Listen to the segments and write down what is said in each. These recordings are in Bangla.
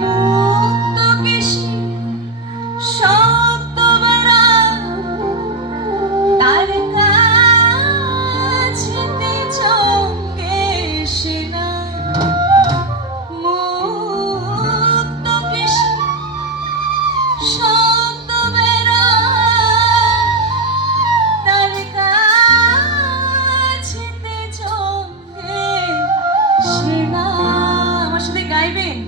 মুক্ত কেশী শব্দবেড়া তার কাছেতে চমকে এসে না। মুক্ত কেশী শব্দবেড়া তার কাছেতে চমকে এসে না। আমার সাথে গাইবেন?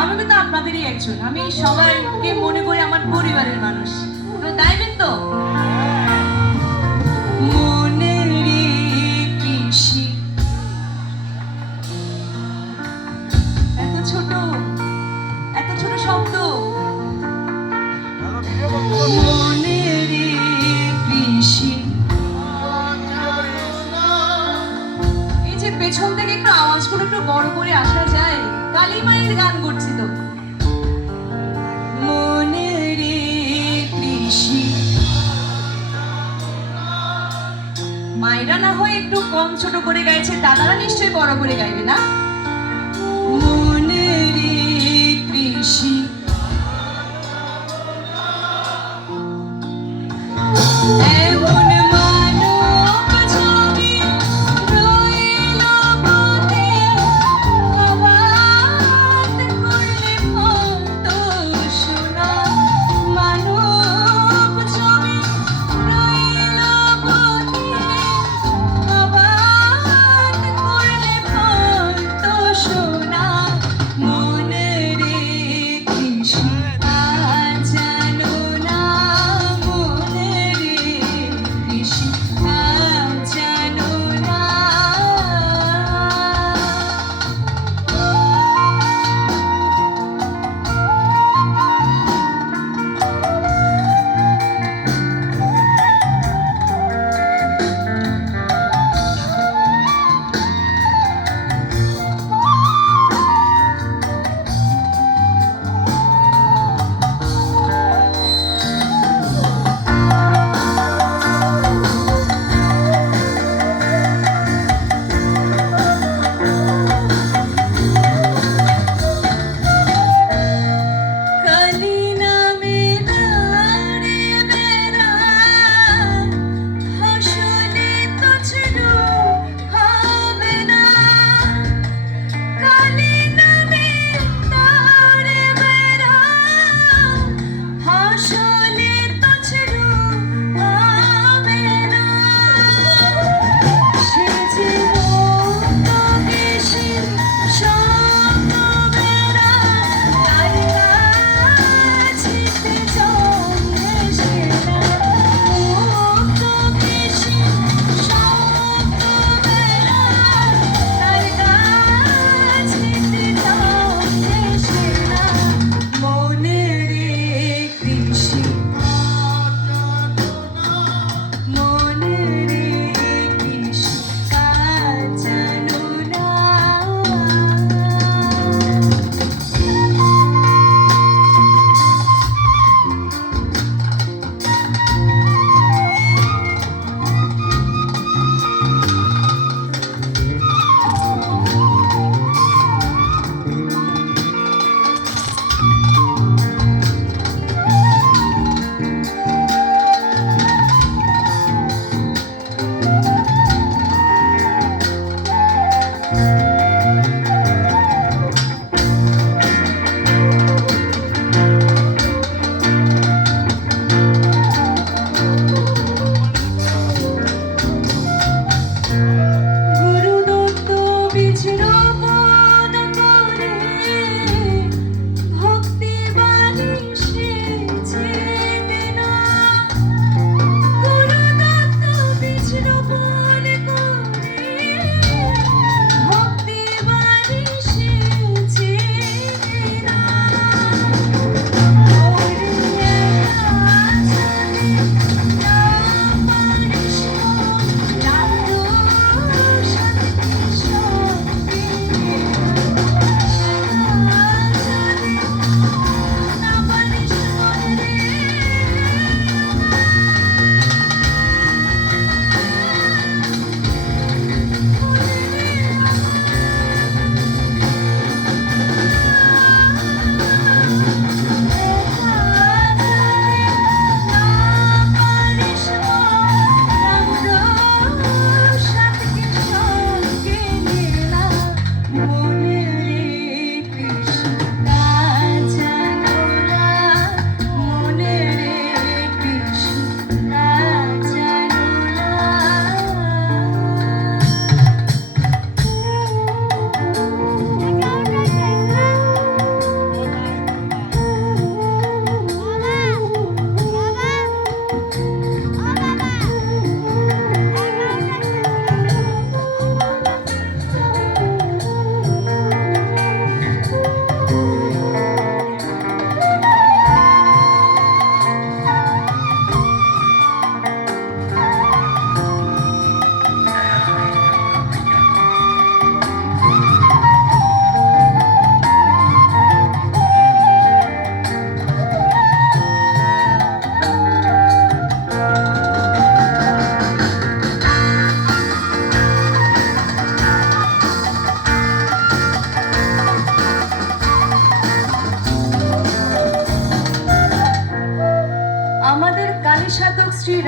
আমি কিন্তু আপনাদেরই একজন, আমি সবাইকে মনে করি আমার পরিবারের মানুষ। গাইবেন তো? মনেরই পিসি এত ছোট শব্দ। মনেরই পিসি, এই যে পেছন থেকে একটু আওয়াজ করে একটু বড় করে আসা যায়, কালী মায়ের গান করছি তো। মনেরই পিসি, মায়েরা না হয় একটু কম ছোট করে গাইছে, দাদারা নিশ্চয়ই বড় করে গাইবে না? মনেরই পিসি এমন মানব ছবি রইল পথে, অবাক করলে কত শোনা। মানব ছবি রইল পথে, অবাক করলে কত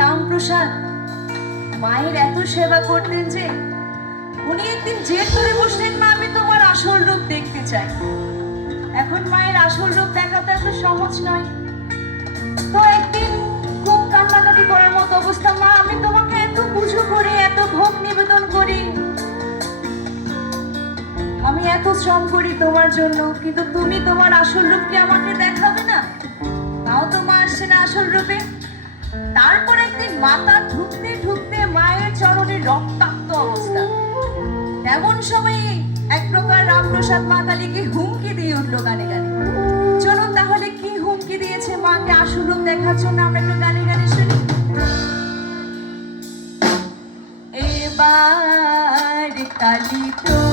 রামপ্রসাদ মায়ের এত সেবা করতেন যে উনি একদিন জেদ ধরে বসলেন, মা আমি তোমার আসল রূপ দেখতে চাই। এখন মায়ের আসল রূপ দেখা তো এত সহজ নয়। তো একদিন খুব কান্নাকাটি করার মতো অবস্থা, মা আমি তোমাকে এত পুজো করি, এত ভোগ নিবেদন করি, আমি এত শ্রম করি তোমার জন্য, কিন্তু তুমি তোমার আসল রূপকে আমাকে দেখাবে না। তাও তো মা আসছে না আসল রূপে। তারপর একদিন মাতা ঢুকতে ঢুকতে মায়ের চরণে রক্তাক্ত অবস্থা। এমন সময়ে এক প্রকার রামপ্রসাদ মা কালীকে হুমকি দিয়ে উঠলো গানে গানে। চলুন তাহলে কি হুমকি দিয়েছে মাকে আসল রূপ দেখার জন্য আমরা একটু গানে গানে শুনি। এবার কালী তো